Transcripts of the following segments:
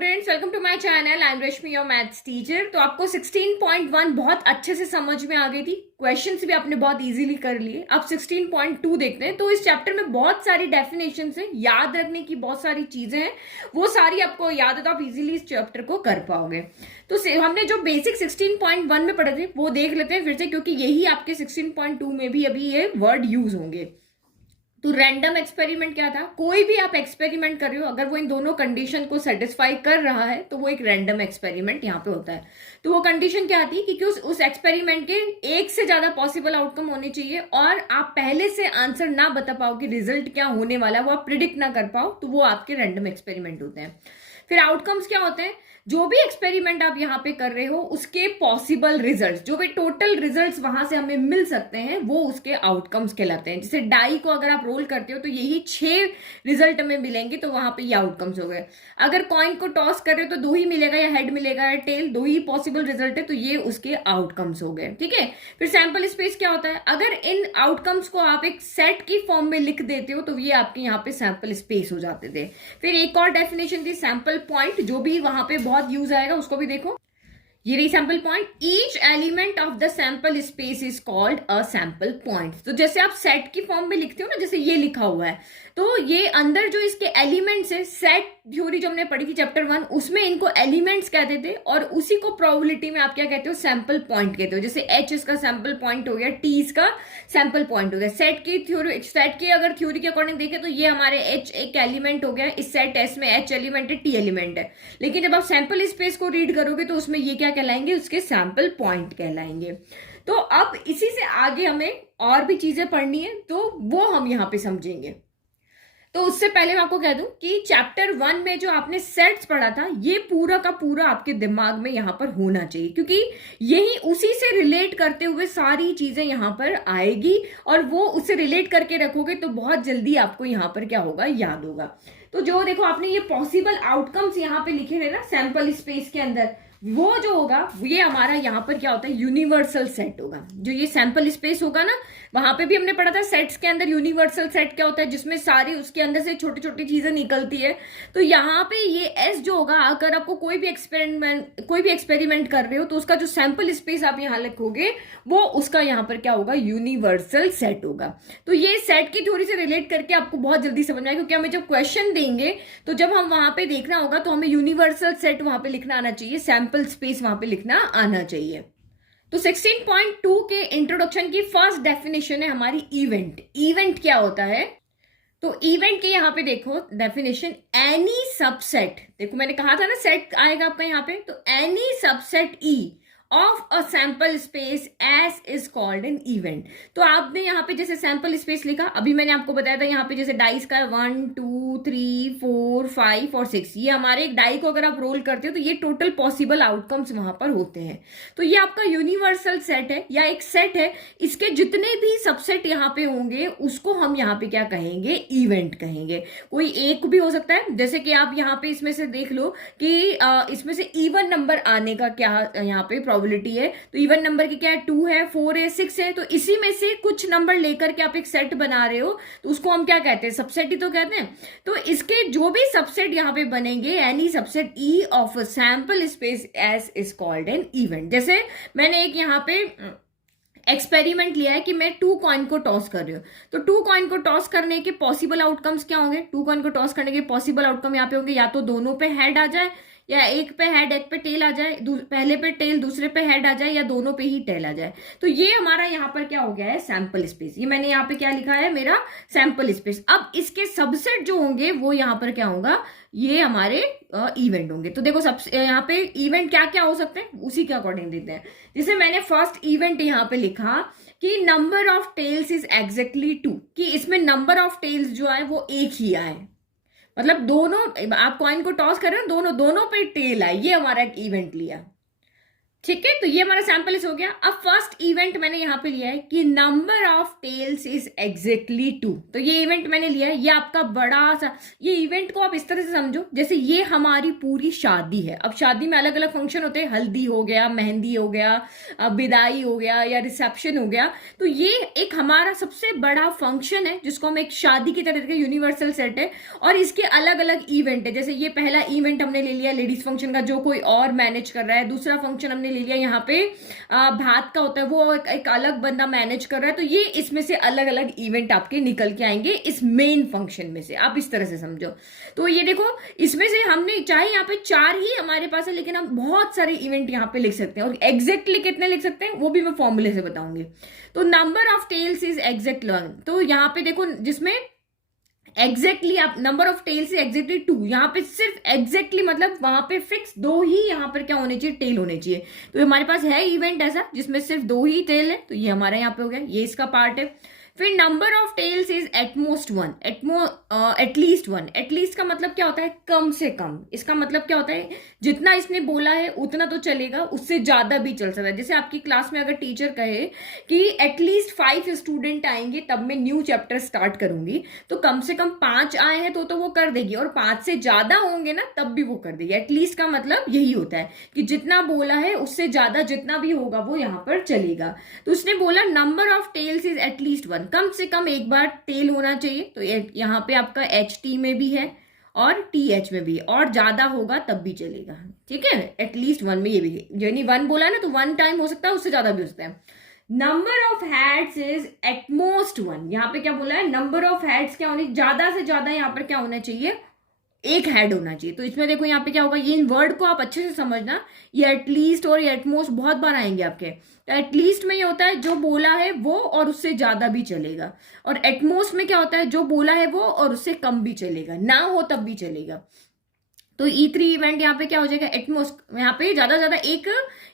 Students, welcome to my channel. I am Rashmi, your maths teacher. तो आपको 16.1 बहुत अच्छे से समझ में आ गई थी, क्वेश्चंस भी आपने बहुत इजीली कर लिए। अब 16.2 देखते हैं। तो इस चैप्टर में बहुत सारी डेफिनेशंस हैं, याद रखने की बहुत सारी चीजें हैं, वो सारी आपको याद है तो आप इजीली इस चैप्टर को कर पाओगे। तो हमने जो बेसिक 16.1 में पढ़े थे वो देख लेते हैं फिर से, क्योंकि यही आपके 16.2 में भी अभी ये वर्ड यूज होंगे। तो रैंडम एक्सपेरिमेंट क्या था? कोई भी आप एक्सपेरिमेंट कर रहे हो, अगर वो इन दोनों कंडीशन को सेटिस्फाई कर रहा है तो वो एक रैंडम एक्सपेरिमेंट यहाँ पे होता है। तो वो कंडीशन क्या आती है कि उस एक्सपेरिमेंट के एक से ज्यादा पॉसिबल आउटकम होने चाहिए और आप पहले से आंसर ना बता पाओ कि रिजल्ट क्या होने वाला है, वो आप प्रिडिक्ट ना कर पाओ, तो वो आपके रैंडम एक्सपेरिमेंट होते हैं। फिर आउटकम्स क्या होते हैं? जो भी एक्सपेरिमेंट आप यहाँ पे कर रहे हो उसके पॉसिबल रिजल्ट्स, जो भी टोटल रिजल्ट्स वहां से हमें मिल सकते हैं, वो उसके आउटकम्स कहलाते हैं। जैसे डाई को अगर आप रोल करते हो तो यही 6 रिजल्ट हमें मिलेंगे, तो वहां पे ये आउटकम्स हो गए। अगर कॉइन को टॉस कर रहे हो तो 2 ही मिलेगा, या हेड मिलेगा या टेल, 2 ही पॉसिबल रिजल्ट है, तो ये उसके आउटकम्स हो गए। ठीक है। फिर सैंपल स्पेस क्या होता है? अगर इन आउटकम्स को आप एक सेट की फॉर्म में लिख देते हो तो ये आपके यहाँ पे सैंपल स्पेस हो जाते थे। फिर एक और डेफिनेशन थी सैंपल पॉइंट, जो भी वहां पे बहुत यूज आएगा, उसको भी देखो। ये रही sample point. Each element of the sample space is called a sample point. तो जैसे आप सेट की फॉर्म में लिखते हो ना, जैसे ये लिखा हुआ है, तो ये अंदर जो इसके एलिमेंट्स है, सेट थ्योरी जो हमने पढ़ी थी चैप्टर 1, उसमें इनको एलिमेंट्स कहते थे और उसी को प्रोबेबिलिटी में आप क्या कहते हो? सैंपल पॉइंट कहते हो। जैसे एच इसका सैंपल पॉइंट हो गया, टी इसका सैंपल पॉइंट हो गया। सेट की थ्योरी, सेट की अगर थ्योरी के अकॉर्डिंग देखें तो ये हमारे एच एक एलिमेंट हो गया, इस सेट एस में एच एलिमेंट है, टी एलिमेंट है। लेकिन जब आप सैंपल स्पेस को रीड करोगे तो उसमें ये क्या कहलाएंगे? उसके सैंपल पॉइंट कहलाएंगे। तो अब इसी से आगे हमें और भी चीजें पढ़नी है, तो वो हम यहां पे समझेंगे। तो उससे पहले मैं आपको कह दूं कि चैप्टर 1 में जो आपने सेट्स पढ़ा था, ये पूरा का पूरा आपके दिमाग में यहां पर होना चाहिए, क्योंकि यही उसी से रिलेट करते हुए सारी चीजें यहां पर आएगी और वो उससे रिलेट करके रखोगे तो बहुत जल्दी आपको यहां पर क्या होगा? याद होगा। तो जो देखो आपने ये पॉसिबल आउटकम्स यहां पे लिखे थे ना सैंपल स्पेस के अंदर, वो जो होगा ये हमारा यहाँ पर क्या होता है? यूनिवर्सल सेट होगा। जो ये सैंपल स्पेस होगा ना, वहां पे भी हमने पढ़ा था सेट्स के अंदर यूनिवर्सल सेट क्या होता है, जिसमें सारी उसके अंदर से छोटी छोटी चीजें निकलती है। तो यहाँ पे ये एस जो होगा, अगर आपको कोई भी एक्सपेरिमेंट कर रहे हो तो उसका जो सैंपल स्पेस आप यहाँ लिखोगे वो उसका यहाँ पर क्या होगा? यूनिवर्सल सेट होगा। तो ये सेट की थ्योरी से रिलेट करके आपको बहुत जल्दी समझ में आएगा, क्योंकि हमें जब क्वेश्चन देंगे तो जब हम वहां पे देखना होगा तो हमें यूनिवर्सल सेट वहां पे लिखना आना चाहिए, सैंपल स्पेस वहां पे लिखना आना चाहिए। तो 16.2 के इंट्रोडक्शन की फर्स्ट डेफिनेशन है हमारी इवेंट। इवेंट क्या होता है? तो इवेंट के यहां पे देखो डेफिनेशन, एनी सबसेट, देखो मैंने कहा था ना सेट आएगा आपका यहां पे, तो any subset E of a sample space S is called an event. तो आपने यहाँ पे जैसे सैंपल स्पेस लिखा, अभी मैंने आपको बताया था यहाँ पे जैसे डाइस का 1 2 3 4 5 और 6, ये हमारे एक डाई को अगर आप रोल करते हो तो ये टोटल पॉसिबल आउटकम्स वहां पर होते हैं। तो ये आपका यूनिवर्सल सेट है या एक सेट है, इसके जितने भी सबसेट यहाँ पे होंगे उसको हम यहाँ पे क्या कहेंगे? इवेंट कहेंगे। कोई एक भी हो सकता है, जैसे कि आप यहाँ पे इसमें से देख लो कि इसमें से इवन नंबर आने का क्या यहाँ पे प्रोबेबिलिटी है। तो इवन नंबर की क्या है? 2 है, 4 है, 6 है। तो इसी में से कुछ नंबर लेकर के आप एक सेट बना रहे हो, तो उसको हम क्या कहते हैं? सबसेट ही तो कहते हैं। तो इसके जो भी सबसेट यहाँ पे बनेंगे, any subset E of a sample space S is called an event. जैसे मैंने एक यहाँ पे एक्सपेरिमेंट लिया है कि मैं 2 कॉइन को टॉस कर रही हूँ, तो 2 कॉइन को टॉस करने के पॉसिबल आउटकम्स क्या होंगे? 2 कॉइन को टॉस करने के पॉसिबल आउटकम यहाँ पे होंगे, या तो दोनों पे हेड आ जाए, या एक पे हेड एक पे टेल आ जाए, पहले पे टेल दूसरे पे हेड आ जाए, या दोनों पे ही टेल आ जाए। तो ये हमारा यहाँ पर क्या हो गया है? Sample space. ये मैंने यहाँ पे क्या लिखा है? मेरा सैंपल स्पेस। अब इसके सबसेट जो होंगे वो यहाँ पर क्या होगा? ये हमारे इवेंट होंगे। तो देखो सबसे यहाँ पे इवेंट क्या क्या हो सकते हैं, उसी के अकॉर्डिंग देते हैं। जैसे मैंने फर्स्ट इवेंट यहाँ पे लिखा कि number of tails is exactly 2, कि इसमें नंबर ऑफ टेल्स जो आए वो एक ही आए, मतलब दोनों आप कॉइन को टॉस कर रहे हो, दोनों पे टेल आए, ये हमारा एक इवेंट लिया। ठीक है, तो ये हमारा सैंपल इस हो गया। अब फर्स्ट इवेंट मैंने यहां पे लिया है कि number of tails is exactly 2। तो ये इवेंट मैंने लिया है, ये आपका बड़ा सा, ये इवेंट को आप इस तरह से समझो जैसे ये हमारी पूरी शादी है। अब शादी में अलग अलग फंक्शन होते हैं, हल्दी हो गया, मेहंदी हो गया, विदाई हो गया या रिसेप्शन हो गया। तो ये एक हमारा सबसे बड़ा फंक्शन है जिसको हम एक शादी की तरह के यूनिवर्सल सेट है, और इसके अलग अलग इवेंट है। जैसे ये पहला इवेंट हमने ले लिया लेडीज फंक्शन का, जो कोई और मैनेज कर रहा है। दूसरा फंक्शन हमने ले लिया यहाँ पे भात का होता है, वो एक अलग बंदा मैनेज कर रहा है। तो ये इसमें से अलग अलग इवेंट आपके निकल के आएंगे इस मेन फंक्शन में से, आप इस तरह से समझो। तो ये देखो, इसमें से हमने चाहे यहाँ पे 4 ही हमारे पास है, लेकिन हम बहुत सारे इवेंट यहाँ पे लिख सकते हैं, और एग्जैक्टली कितने लिख सकते हैं वो भी मैं फॉर्मूले से बताऊंगी। तो number of tails is exact 1। तो यहाँ पे देखो, जिसमें एग्जैक्टली आप नंबर ऑफ टेल से एग्जैक्टली 2, यहाँ पे सिर्फ एग्जैक्टली मतलब वहां पे फिक्स 2 ही यहाँ पर क्या होने चाहिए, टेल होने चाहिए। तो हमारे पास है इवेंट ऐसा जिसमें सिर्फ 2 ही टेल है, तो ये हमारा यहाँ पे हो गया, ये इसका पार्ट है। फिर number of tails is at most 1, at least 1। At least का मतलब क्या होता है, कम से कम। इसका मतलब क्या होता है, जितना इसने बोला है उतना तो चलेगा, उससे ज्यादा भी चल सकता है। जैसे आपकी क्लास में अगर टीचर कहे कि एटलीस्ट 5 स्टूडेंट आएंगे तब मैं न्यू चैप्टर स्टार्ट करूंगी, तो कम से कम 5 आए हैं तो वो कर देगी, और 5 से ज्यादा होंगे ना तब भी वो कर देगी। एटलीस्ट का मतलब यही होता है कि जितना बोला है उससे ज्यादा जितना भी होगा वो यहाँ पर चलेगा। तो उसने बोला number of tails is at least 1, कम से कम एक बार टेल होना चाहिए। तो यहाँ पे आपका HT में भी है और TH में भी, और ज्यादा होगा तब भी चलेगा। ठीक है, एटलीस्ट 1 में ये भी, यानी 1 बोला है ना, तो 1 टाइम हो सकता है, उससे ज्यादा भी हो सकता है। Number of heads is at most 1। यहाँ पे क्या बोला है, नंबर ऑफ हेड्स क्या होने, ज्यादा से ज्यादा यहाँ पर क्या होना चाहिए, एक हेड होना चाहिए। तो इसमें देखो यहाँ पे क्या होगा, ये इन वर्ड को आप अच्छे से समझना, ये एटलीस्ट और ये एटमोस्ट बहुत बार आएंगे आपके। तो एटलीस्ट में ये होता है जो बोला है वो और उससे ज्यादा भी चलेगा, और एटमोस्ट में क्या होता है, जो बोला है वो और उससे कम भी चलेगा, ना हो तब भी चलेगा। तो E3 इवेंट यहाँ पे क्या हो जाएगा, एटमोस्ट, यहाँ पे ज्यादा ज्यादा एक,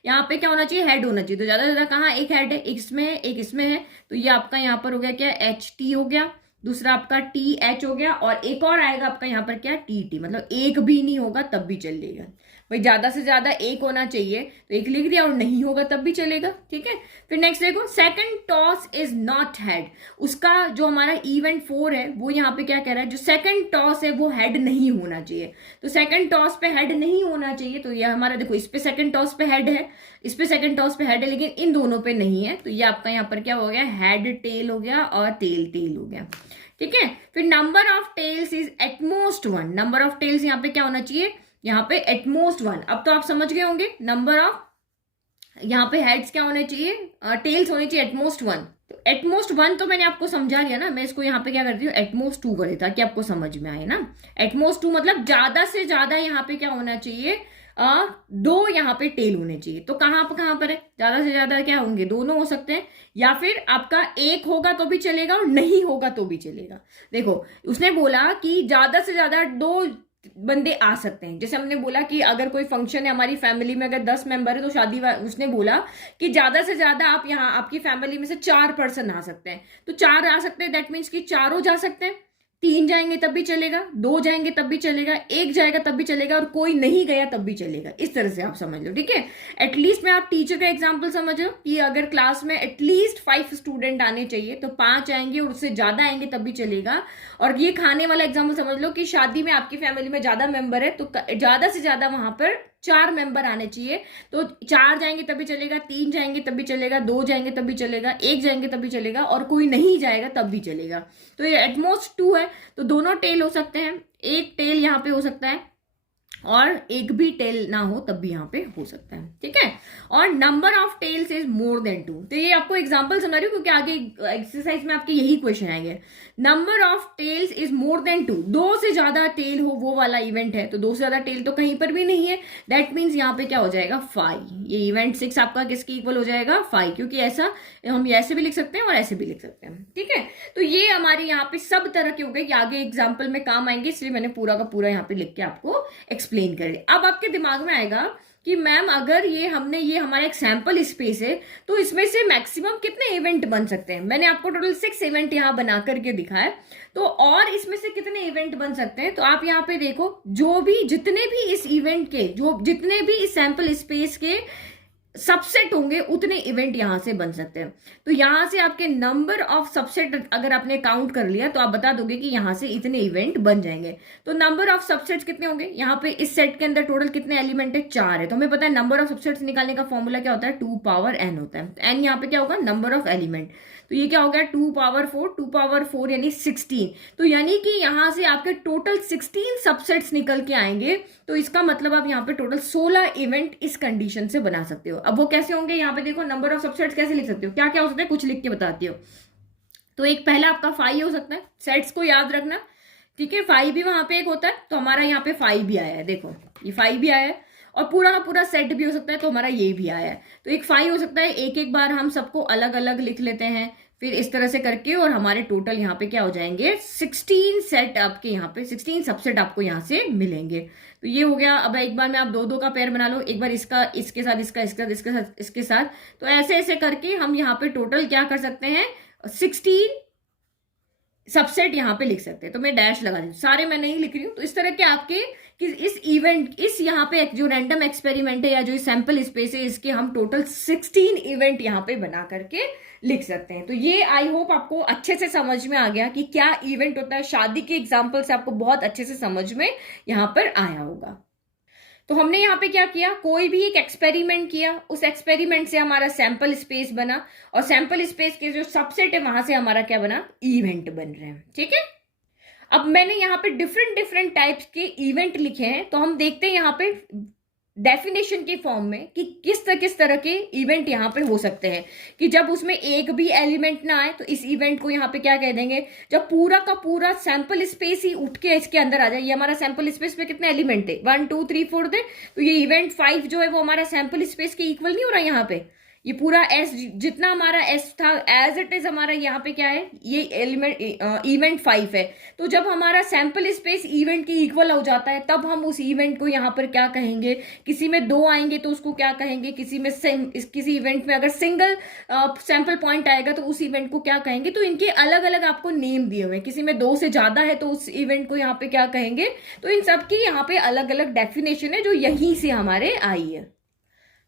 यहाँ पे क्या होना चाहिए, हेड होना चाहिए। तो ज्यादा ज्यादा कहाँ, एक हेड है, एक इसमें है, एक इसमें है। तो ये आपका यहाँ पर हो गया क्या, HT हो गया, दूसरा आपका TH हो गया, और एक और आएगा आपका यहाँ पर क्या, TT। मतलब एक भी नहीं होगा तब भी चलेगा भाई, ज्यादा से ज्यादा एक होना चाहिए, तो एक लिख दिया, और नहीं होगा तब भी चलेगा। ठीक है, फिर नेक्स्ट देखो, second toss is not head. उसका जो हमारा इवेंट 4 है वो यहाँ पे क्या कह रहा है, जो सेकंड टॉस है वो हेड नहीं होना चाहिए। तो सेकंड टॉस पे हेड नहीं होना चाहिए, तो ये हमारा देखो, इस पे सेकंड टॉस पे हेड है, इस पे सेकंड टॉस पे हेड है, लेकिन इन दोनों पे नहीं है। तो ये आपका यहाँ पर क्या हो गया, हेड टेल हो गया और टेल टेल हो गया। ठीक है, फिर number of tails is at most 1। Number of tails यहाँ पे क्या होना चाहिए, यहाँ पे एटमोस्ट 1। अब तो आप समझ गए होंगे, नंबर ऑफ, यहाँ पे हेड्स क्या होने चाहिए, टेल्स होने चाहिए एटमोस्ट 1। तो एटमोस्ट 1 तो मैंने आपको समझा दिया ना, मैं इसको यहाँ पे क्या करती हूँ, एटमोस्ट 2 कर देता, ताकि आपको समझ में आए ना। एटमोस्ट 2 मतलब ज्यादा से ज्यादा यहाँ पे क्या होना चाहिए, 2 यहाँ पे टेल होने चाहिए। तो कहाँ पर है, ज्यादा से ज्यादा क्या होंगे, दोनों हो सकते हैं, या फिर आपका एक होगा तो भी चलेगा और नहीं होगा तो भी चलेगा। देखो, उसने बोला कि ज्यादा से ज्यादा 2 बंदे आ सकते हैं। जैसे हमने बोला कि अगर कोई फंक्शन है हमारी फैमिली में, अगर 10 मेंबर है तो शादी, उसने बोला कि ज्यादा से ज्यादा आप यहाँ आपकी फैमिली में से 4 पर्सन आ सकते हैं। तो 4 आ सकते हैं, दैट मीन्स कि चारों जा सकते हैं। 3 जाएंगे तब भी चलेगा, 2 जाएंगे तब भी चलेगा, 1 जाएगा तब भी चलेगा, और कोई नहीं गया तब भी चलेगा। इस तरह से आप समझ लो। ठीक है, एटलीस्ट में आप टीचर का एग्जांपल समझो कि अगर क्लास में एटलीस्ट 5 स्टूडेंट आने चाहिए, तो 5 आएंगे और उससे ज्यादा आएंगे तब भी चलेगा। और ये खाने वाला एग्जाम्पल समझ लो कि शादी में आपकी फैमिली में ज्यादा मेंबर है, तो ज्यादा से ज्यादा वहां पर 4 मेंबर आने चाहिए। तो 4 जाएंगे तभी चलेगा, 3 जाएंगे तभी चलेगा, 2 जाएंगे तभी चलेगा, 1 जाएंगे तभी चलेगा, और कोई नहीं जाएगा तब भी चलेगा। तो ये एटमोस्ट 2 है, तो दोनों टेल हो सकते हैं। एक टेल यहाँ पे हो सकता है और एक भी टेल ना हो तब भी यहाँ पे हो सकता है। ठीक है, और number of tails is more than 2। तो ये आपको एग्जांपल समझा रही हूँ क्योंकि आगे एक्सरसाइज में आपके यही क्वेश्चन आएंगे। Number of tails is more than 2, 2 से ज्यादा टेल हो वो वाला इवेंट है। तो 2 से ज्यादा टेल तो कहीं पर भी नहीं है, दैट मीन्स यहाँ पे क्या हो जाएगा, 5। ये इवेंट 6 आपका किसके इक्वल हो जाएगा, 5, क्योंकि ऐसा हम ऐसे भी लिख सकते हैं और ऐसे भी लिख सकते हैं। ठीक है, तो ये हमारे यहाँ पे सब तरह के हो गए, आगे एग्जाम्पल में काम आएंगे, इसलिए मैंने पूरा का पूरा यहाँ पे लिख के आपको एक्सप्लेन कर दिया। अब आपके दिमाग में आएगा कि मैम अगर ये हमारा एक सैंपल स्पेस है, तो इसमें से मैक्सिमम कितने इवेंट बन सकते हैं। मैंने आपको टोटल 6 इवेंट यहाँ बना करके दिखाया, तो और इसमें से कितने इवेंट बन सकते हैं। तो आप यहाँ पे देखो, जितने भी इस इवेंट के, जितने भी इस सैंपल स्पेस के सबसेट होंगे उतने इवेंट यहां से बन सकते हैं। तो यहां से आपके नंबर ऑफ सबसेट अगर आपने काउंट कर लिया तो आप बता दोगे कि यहां से इतने इवेंट बन जाएंगे। तो नंबर ऑफ सबसेट्स कितने होंगे, यहाँ पे इस सेट के अंदर टोटल कितने एलिमेंट है, 4 है। तो हमें पता है नंबर ऑफ सबसेट्स निकालने का फॉर्मूला क्या होता है, 2 पावर n होता है। एन यहाँ पे क्या होगा, नंबर ऑफ एलिमेंट। तो ये क्या हो गया, 2 पावर 4, 2 पावर 4 यानी 16। तो यानी कि यहां से आपके टोटल 16 सबसेट्स निकल के आएंगे। तो इसका मतलब आप यहाँ पे टोटल 16 इवेंट इस कंडीशन से बना सकते हो। अब वो कैसे होंगे, यहाँ पे देखो नंबर ऑफ सबसेट्स कैसे लिख सकते हो, क्या क्या हो सकता है, कुछ लिख के बताती हो। तो एक पहला आपका 5 हो सकता है, सेट्स को याद रखना, ठीक है। 5 भी वहां पे एक होता है, तो हमारा यहाँ पे 5 भी आया है, देखो ये 5 भी आया है। और पूरा का पूरा सेट भी हो सकता है, तो हमारा ये भी आया है। तो एक 5 हो सकता है, एक एक बार हम सबको अलग अलग लिख लेते हैं, फिर इस तरह से करके, और हमारे टोटल यहाँ पे क्या हो जाएंगे, 16 सेट आपके यहाँ पे 16 सबसेट आपको यहाँ से मिलेंगे। तो ये हो गया। अब एक बार में आप दो दो का पेयर बना लो, एक बार इसका इसके साथ, इसका इसके साथ, इसके साथ इसके साथ। तो ऐसे ऐसे करके हम यहाँ पे टोटल क्या कर सकते हैं, 16 सबसेट यहाँ पे लिख सकते हैं। तो मैं डैश लगा दी, सारे मैं नहीं लिख रही हूँ। तो इस तरह के आपके कि इस इवेंट, इस यहाँ पे जो रैंडम एक्सपेरिमेंट है या जो सैंपल स्पेस है, इसके हम टोटल 16 इवेंट यहाँ पे बना करके लिख सकते हैं। तो ये आई होप आपको अच्छे से समझ में आ गया कि क्या इवेंट होता है। शादी के एग्जाम्पल से आपको बहुत अच्छे से समझ में यहाँ पर आया होगा। तो हमने यहाँ पे क्या किया, कोई भी एक एक्सपेरिमेंट किया, उस एक्सपेरिमेंट से हमारा सैंपल स्पेस बना, और सैंपल स्पेस के जो सबसेट है वहां से हमारा क्या बना, इवेंट बन रहे हैं, ठीक है। अब मैंने यहाँ पे डिफरेंट डिफरेंट टाइप्स के इवेंट लिखे हैं। तो हम देखते हैं यहाँ पे डेफिनेशन के फॉर्म में कि किस तरह के इवेंट यहाँ पे हो सकते हैं। कि जब उसमें एक भी एलिमेंट ना आए तो इस इवेंट को यहाँ पे क्या कह देंगे, जब पूरा का पूरा सैंपल स्पेस ही उठ के इसके अंदर आ जाए। ये हमारा सैंपल स्पेस में कितने एलिमेंट थे, 1 2 3 4 थे। तो ये इवेंट 5 जो है वो हमारा सैंपल स्पेस के इक्वल नहीं हो रहा यहाँ पे। ये पूरा एस जितना हमारा एस था एज इट इज हमारा यहाँ पे क्या है, ये एलिमेंट इवेंट 5 है। तो जब हमारा सैंपल स्पेस इवेंट के इक्वल हो जाता है तब हम उस इवेंट को यहाँ पर क्या कहेंगे, किसी में 2 आएंगे तो उसको क्या कहेंगे, किसी में किसी इवेंट में अगर सिंगल सैंपल पॉइंट आएगा तो उस इवेंट को क्या कहेंगे। तो इनके अलग अलग आपको नेम दिए हुए हैं, किसी में 2 से ज्यादा है तो उस इवेंट को यहाँ पे क्या कहेंगे। तो इन सब की यहाँ पे अलग अलग डेफिनेशन है जो यहीं से हमारे आई है।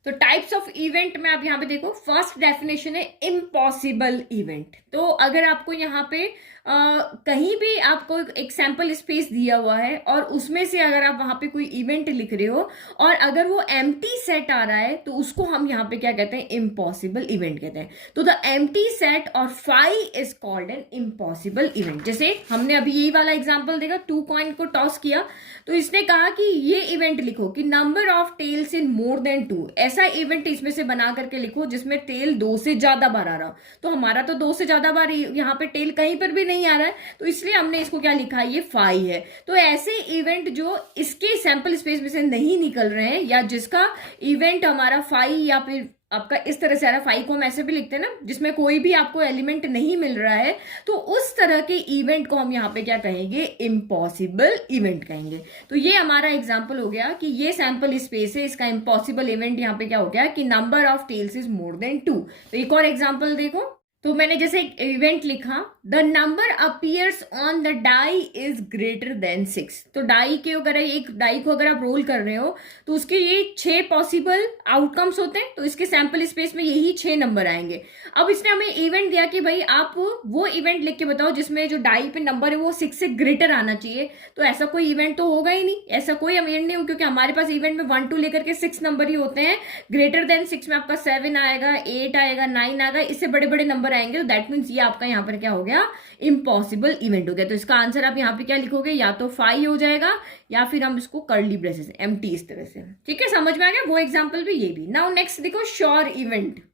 तो टाइप्स ऑफ इवेंट में आप यहाँ पे देखो, फर्स्ट डेफिनेशन है इम्पॉसिबल इवेंट। तो अगर आपको यहाँ पे कहीं भी आपको एक सैंपल स्पेस दिया हुआ है और उसमें से अगर आप वहां पे कोई इवेंट लिख रहे हो और अगर वो एम्प्टी सेट आ रहा है तो उसको हम यहाँ पे क्या कहते हैं, इम्पॉसिबल इवेंट कहते हैं। तो द एम्प्टी सेट और 5 is called an impossible event. जैसे हमने अभी यही वाला एग्जांपल देखा, 2 कॉइन को टॉस किया तो इसने कहा कि ये इवेंट लिखो कि number of tails in more than 2। ऐसा इवेंट इसमें से बना करके लिखो जिसमें टेल 2 से ज्यादा बार आ रहा हो। तो हमारा तो 2 से ज्यादा बार यहाँ पे टेल कहीं पर भी नहीं आ रहा है, तो इसलिए हमने इसको क्या लिखा है, ये 5 है। तो ऐसे इवेंट जो इसके सैंपल स्पेस में से नहीं निकल रहे हैं या जिसका इवेंट हमारा 5 या फिर आपका इस तरह से आ रहा है, 5 को हम ऐसे भी लिखते हैं ना, जिसमें कोई भी आपको एलिमेंट नहीं मिल रहा है, तो उस तरह के इवेंट को हम यहाँ पे क्या कहेंगे, इम्पॉसिबल इवेंट कहेंगे। तो ये हमारा एग्जांपल हो गया कि ये सैंपल स्पेस है, इसका इम्पॉसिबल इवेंट यहाँ पे क्या हो गया कि number of tails is more than 2। तो एक और एग्जाम्पल देखो, तो मैंने जैसे एक इवेंट लिखा, the number appears on the die is greater than 6। तो डाई के अगर एक डाई को अगर आप रोल कर रहे हो तो उसके ये 6 पॉसिबल आउटकम्स होते हैं। तो इसके सैंपल स्पेस में यही 6 नंबर आएंगे। अब इसने हमें इवेंट दिया कि भाई आप वो इवेंट लिख के बताओ जिसमें जो डाई पे नंबर है वो 6 से ग्रेटर आना चाहिए। तो ऐसा कोई इवेंट तो होगा ही नहीं, ऐसा कोई इवेंट नहीं हो, क्योंकि हमारे पास इवेंट में 1 2 लेकर के 6 नंबर ही होते हैं। ग्रेटर देन 6 में आपका 7 आएगा, 8 आएगा, 9 आएगा, इससे बड़े बड़े नंबर आएंगे। तो दैट मीन्स ये आपका यहाँ पर क्या हो गया, इम्पॉसिबल इवेंट हो गया। तो इसका आंसर आप यहाँ पे क्या लिखोगे, या तो 5 हो जाएगा या फिर हम इसको कर्ली ब्रेसेस एम्प्टी इस तरह से, ठीक है, समझ में आ गया। वो एग्जांपल भी ये भी। नाउ नेक्स्ट देखो, श्योर इवेंट।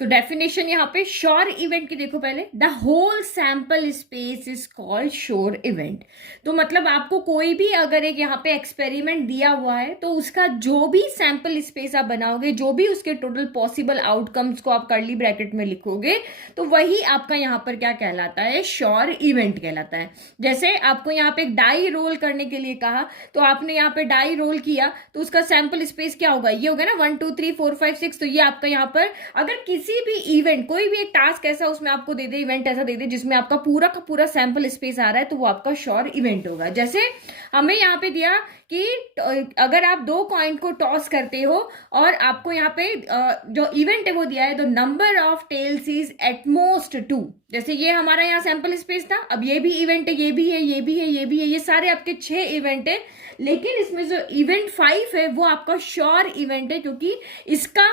तो डेफिनेशन यहाँ पे श्योर इवेंट की देखो पहले, the whole sample space is called sure event. तो मतलब आपको कोई भी अगर एक यहाँ पे एक्सपेरिमेंट दिया हुआ है तो उसका जो भी सैंपल स्पेस आप बनाओगे, जो भी उसके टोटल पॉसिबल आउटकम्स को आप कर्ली ब्रैकेट में लिखोगे, तो वही आपका यहाँ पर क्या कहलाता है, श्योर इवेंट कहलाता है। जैसे आपको यहाँ पे एक डाई रोल करने के लिए कहा, तो आपने यहाँ पे डाई रोल किया तो उसका सैंपल स्पेस क्या होगा, ये होगा ना 1 2 3 4 5 6। तो ये आपका यहाँ पर अगर किसी किसी भी इवेंट, कोई भी एक टास्क ऐसा उसमें आपको दे दे, इवेंट ऐसा दे दे जिसमें आपका पूरा का पूरा सैंपल स्पेस आ रहा है, तो वो आपका श्योर इवेंट होगा। जैसे हमें यहाँ पे दिया कि अगर आप 2 कॉइन को टॉस करते हो और आपको यहाँ पे जो इवेंट है वो दिया है, the number of tails is at most 2। जैसे ये हमारा यहाँ सैंपल स्पेस था, अब ये भी इवेंट है, ये भी है, ये भी है, ये भी है, ये सारे आपके 6 इवेंट है, लेकिन इसमें जो इवेंट 5 है वो आपका श्योर इवेंट है, क्योंकि इसका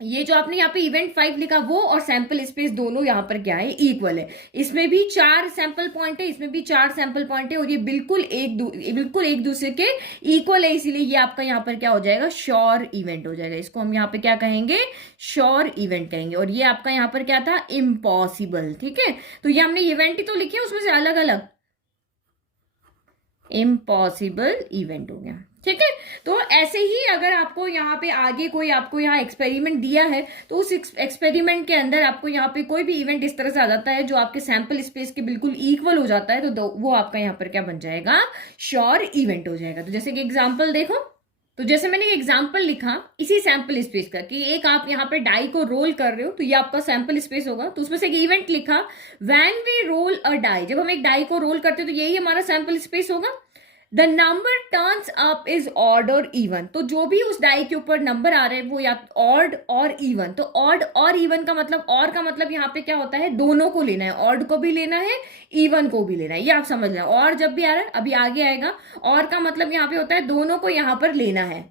ये जो आपने यहाँ पे इवेंट 5 लिखा वो और सैंपल स्पेस दोनों यहाँ पर क्या है, इक्वल है। इसमें भी 4 सैंपल पॉइंट है, इसमें भी 4 सैंपल पॉइंट है, और ये बिल्कुल एक दूसरे के इक्वल है, इसीलिए ये आपका यहाँ पर क्या हो जाएगा, श्योर इवेंट हो जाएगा। इसको हम यहाँ पे क्या कहेंगे, श्योर इवेंट कहेंगे। और ये आपका यहाँ पर क्या था, इम्पॉसिबल। ठीक है, तो ये हमने इवेंट ही तो लिखे उसमें से अलग अलग, इम्पॉसिबल इवेंट हो गया। ठीक है, तो ऐसे ही अगर आपको यहाँ पे आगे कोई आपको यहाँ एक्सपेरिमेंट दिया है, तो उस एक्सपेरिमेंट के अंदर आपको यहाँ पे कोई भी इवेंट इस तरह से आ जाता है जो आपके सैंपल स्पेस के बिल्कुल इक्वल हो जाता है, तो वो आपका यहाँ पर क्या बन जाएगा, श्योर इवेंट हो जाएगा। तो जैसे कि एग्जाम्पल देखो, तो जैसे मैंने एग्जाम्पल लिखा इसी सैंपल स्पेस का कि एक आप यहाँ पे डाई को रोल कर रहे हो, तो ये आपका सैंपल स्पेस होगा, तो उसमें से एक इवेंट लिखा, when we roll a die, जब हम एक डाई को रोल करते हो तो यही हमारा सैंपल स्पेस होगा। The number turns up is odd और इवन, तो जो भी उस डाई के ऊपर नंबर आ रहे हैं वो या ऑड और इवन, तो ऑड और इवन का मतलब, और का मतलब यहाँ पे क्या होता है, दोनों को लेना है, ऑड को भी लेना है, इवन को भी लेना है, ये आप समझ लेना। और जब भी आ रहा है, अभी आगे आएगा, और का मतलब यहाँ पे होता है दोनों को यहाँ पर लेना है।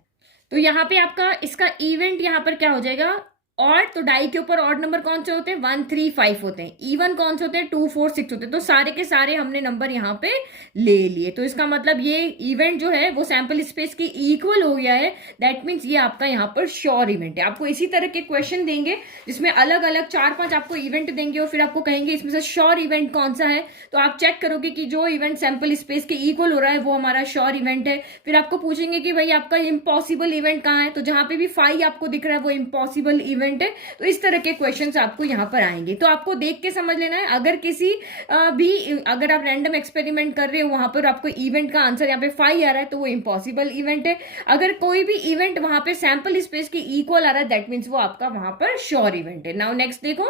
तो यहाँ पे आपका इसका इवेंट यहाँ पर क्या हो जाएगा, ऑड, तो डाई के ऊपर ऑड नंबर कौन से होते हैं, 1 3 5 होते हैं, इवन कौन से होते हैं, 2 4 6 होते हैं। तो सारे के सारे हमने नंबर यहाँ पे ले लिए, तो इसका मतलब ये इवेंट जो है वो सैंपल स्पेस की इक्वल हो गया है। दैट मीन्स ये आपका यहाँ पर श्योर इवेंट है। आपको इसी तरह के क्वेश्चन देंगे जिसमें अलग अलग 4-5 आपको इवेंट देंगे और फिर आपको कहेंगे इसमें से श्योर इवेंट कौन सा है, तो आप चेक करोगे कि जो इवेंट सैंपल स्पेस के इक्वल हो रहा है वो हमारा श्योर इवेंट है। फिर आपको पूछेंगे कि भाई आपका इम्पॉसिबल इवेंट कहाँ है, तो जहां पे भी 5 आपको दिख रहा है वो इम्पॉसिबल इवेंट है। तो इस तरह के क्वेश्चंस आपको यहाँ पर आएंगे, तो आपको देख के समझ लेना है। अगर किसी अगर आप रैंडम एक्सपेरिमेंट कर रहे हो वहां पर आपको इवेंट का आंसर यहाँ पे 5 आ रहा है तो वो इम्पॉसिबल इवेंट है। अगर कोई भी इवेंट वहां पे सैंपल स्पेस के इक्वल आ रहा है दैट मीन्स वो आपका वहां पर श्योर इवेंट है। नाउ नेक्स्ट देखो,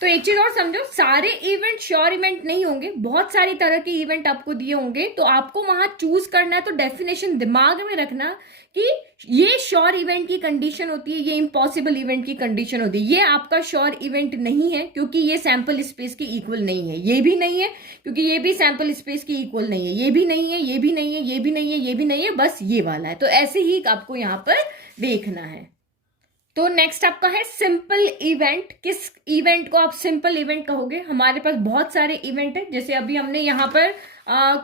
तो एक चीज और समझो, सारे इवेंट श्योर इवेंट नहीं होंगे, बहुत सारी तरह के इवेंट आपको दिए होंगे, तो आपको वहां चूज करना है। तो डेफिनेशन दिमाग में रखना कि ये श्योर इवेंट की कंडीशन होती है, ये इम्पॉसिबल इवेंट की कंडीशन होती है। ये आपका श्योर इवेंट नहीं है क्योंकि ये सैंपल स्पेस की इक्वल नहीं है, ये भी नहीं है क्योंकि ये भी सैंपल स्पेस की इक्वल नहीं है, ये भी नहीं है, ये भी नहीं है, ये भी नहीं है, ये भी नहीं है, बस ये वाला है। तो ऐसे ही आपको यहाँ पर देखना है। तो नेक्स्ट आपका है सिंपल इवेंट। किस इवेंट को आप सिंपल इवेंट कहोगे, हमारे पास बहुत सारे इवेंट है। जैसे अभी हमने यहाँ पर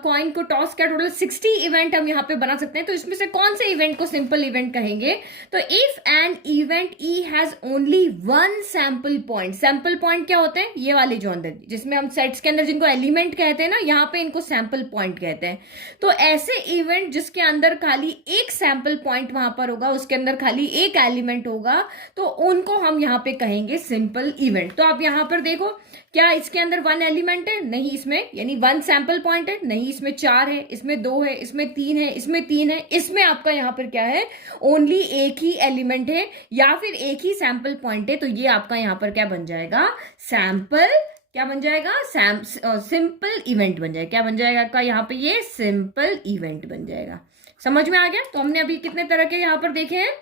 कॉइन को टॉस किया, टोटल 60 इवेंट हम यहाँ पे बना सकते हैं। तो इसमें से कौन से इवेंट को सिंपल इवेंट कहेंगे, तो if an event E has only 1 sample point. Sample point क्या होते हैं, ये वाले जो अंदर जिसमें हम सेट्स के अंदर जिनको एलिमेंट कहते हैं ना, यहाँ पे इनको सैंपल पॉइंट कहते हैं। तो ऐसे इवेंट जिसके अंदर खाली एक सैंपल पॉइंट वहां पर होगा, उसके अंदर खाली एक एलिमेंट होगा, तो उनको हम यहाँ पे कहेंगे सिंपल इवेंट। तो आप यहाँ पर देखो, क्या इसके अंदर 1 एलिमेंट है, नहीं, इसमें यानी 1 सैंपल पॉइंट है, नहीं, इसमें 4 है, इसमें 2 है, इसमें 3 है, इसमें 3 है, इसमें आपका यहाँ पर क्या है, ओनली एक ही एलिमेंट है या फिर एक ही सैंपल पॉइंट है। तो ये आपका यहाँ पर क्या बन जाएगा, सैंपल, क्या बन जाएगा, सिंपल इवेंट बन जाएगा। क्या बन जाएगा आपका यहाँ पे, ये सिंपल इवेंट बन जाएगा। समझ में आ गया। तो हमने अभी कितने तरह के यहाँ पर देखे हैं,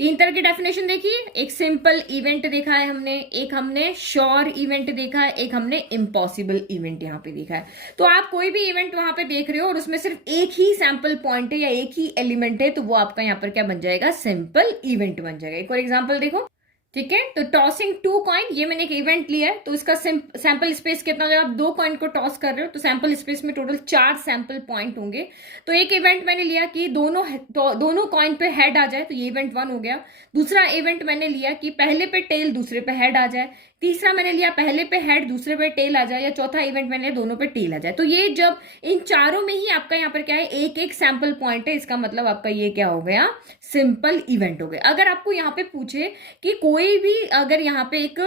3 तरह की डेफिनेशन देखी है। एक सिंपल इवेंट देखा है हमने, एक हमने श्योर इवेंट देखा है, एक हमने इम्पॉसिबल इवेंट यहाँ पे देखा है। तो आप कोई भी इवेंट वहां पे देख रहे हो और उसमें सिर्फ एक ही सैंपल पॉइंट है या एक ही एलिमेंट है, तो वो आपका यहाँ पर क्या बन जाएगा, सिंपल इवेंट बन जाएगा। एक और एग्जाम्पल देखो, ठीक है। तो टॉसिंग 2 कॉइन, ये मैंने एक इवेंट लिया है, तो इसका सैंपल स्पेस कितना, जब आप 2 कॉइन को टॉस कर रहे हो तो सैंपल स्पेस में टोटल 4 सैंपल पॉइंट होंगे। तो एक इवेंट मैंने लिया कि दोनों कॉइन पे हेड आ जाए, तो ये इवेंट 1 हो गया। दूसरा इवेंट मैंने लिया कि पहले पे टेल दूसरे पे हेड आ जाए। तीसरा मैंने लिया पहले पे हेड दूसरे पे टेल आ जाए, या चौथा इवेंट मैंने लिया दोनों पे टेल आ जाए। तो ये जब इन चारों में ही आपका यहाँ पर क्या है, एक एक सैंपल पॉइंट है, इसका मतलब आपका ये क्या हो गया, सिंपल इवेंट हो गया। अगर आपको यहाँ पे पूछे कि कोई भी अगर यहाँ पे एक